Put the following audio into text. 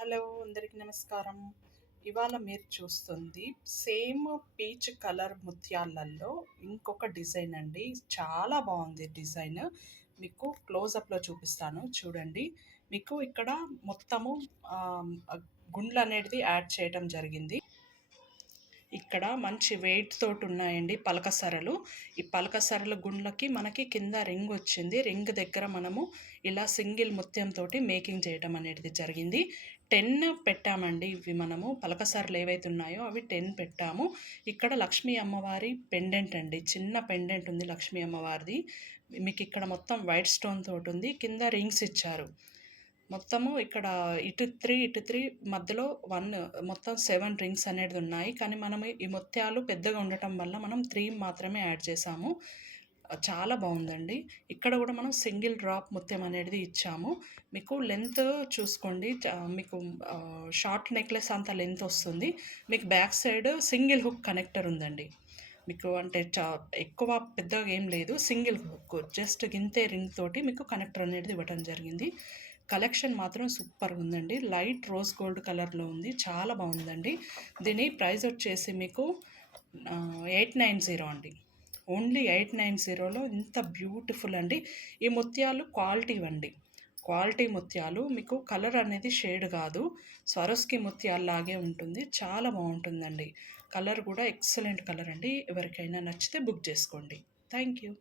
Hello అందరికీ నమస్కారం. ఇవాళ మీరు చూస్తుంది సేమ్ పీచ్ కలర్ ముత్యాలల్లో ఇంకొక డిజైన్ అండి. చాలా బాగుంది డిజైన్. మీకు క్లోజప్‌లో చూపిస్తాను చూడండి. మీకు ఇక్కడ మొత్తము గుండ్లనేటిది యాడ్ చేయటం జరిగింది. ఇక్కడ మంచి వెయిట్ తోటి ఉన్నాయండి పలక సరలు. ఈ పలక సరల గుండ్లకి మనకి కింద రింగ్ వచ్చింది. రింగ్ దగ్గర మనము ఇలా సింగిల్ ముత్యంతోటి మేకింగ్ చేయటం అనేది జరిగింది. 10 పెట్టామండి. ఇవి మనము పలక సరలు ఏవైతే ఉన్నాయో అవి 10 పెట్టాము. ఇక్కడ లక్ష్మీ అమ్మవారి పెండెంట్ అండి. చిన్న పెండెంట్ ఉంది లక్ష్మీ అమ్మవారిది. మీకు ఇక్కడ మొత్తం వైట్ స్టోన్ తోటి ఉంది. కింద రింగ్స్ ఇచ్చారు. మొత్తము ఇక్కడ ఇటు 3 మధ్యలో 1 మొత్తం 7 రింగ్స్ అనేది ఉన్నాయి. కానీ మనం ఈ ముత్యాలు పెద్దగా ఉండటం వల్ల మనం 3 మాత్రమే యాడ్ చేసాము. చాలా బాగుందండి. ఇక్కడ కూడా మనం సింగిల్ డ్రాప్ ముత్యం అనేది ఇచ్చాము. మీకు లెంత్ చూసుకోండి. మీకు షార్ట్ నెక్లెస్ అంత లెంత్ వస్తుంది. మీకు back side single hook connector ఉందండి. మీకు అంటే ఎక్కువ పెద్దగా ఏం లేదు. సింగిల్ హుక్ జస్ట్ గింతే రింగ్ తోటి మీకు కనెక్టర్ అనేది ఇవ్వటం జరిగింది. కలెక్షన్ మాత్రం సూపర్ ఉందండి. లైట్ రోజ్ గోల్డ్ కలర్లో ఉంది. చాలా బాగుందండి. దీని ప్రైస్ వచ్చేసి మీకు 890 అండి. ఓన్లీ 890లో ఇంత బ్యూటిఫుల్ అండి. ఈ ముత్యాలు క్వాలిటీ అండి. క్వాలిటీ ముత్యాలు. మీకు కలర్ అనేది షేడ్ కాదు, స్వరోస్కి ముత్యాల్లాగే ఉంటుంది. చాలా బాగుంటుందండి. కలర్ కూడా ఎక్సలెంట్ కలర్ అండి. ఎవరికైనా నచ్చితే బుక్ చేసుకోండి. Thank you.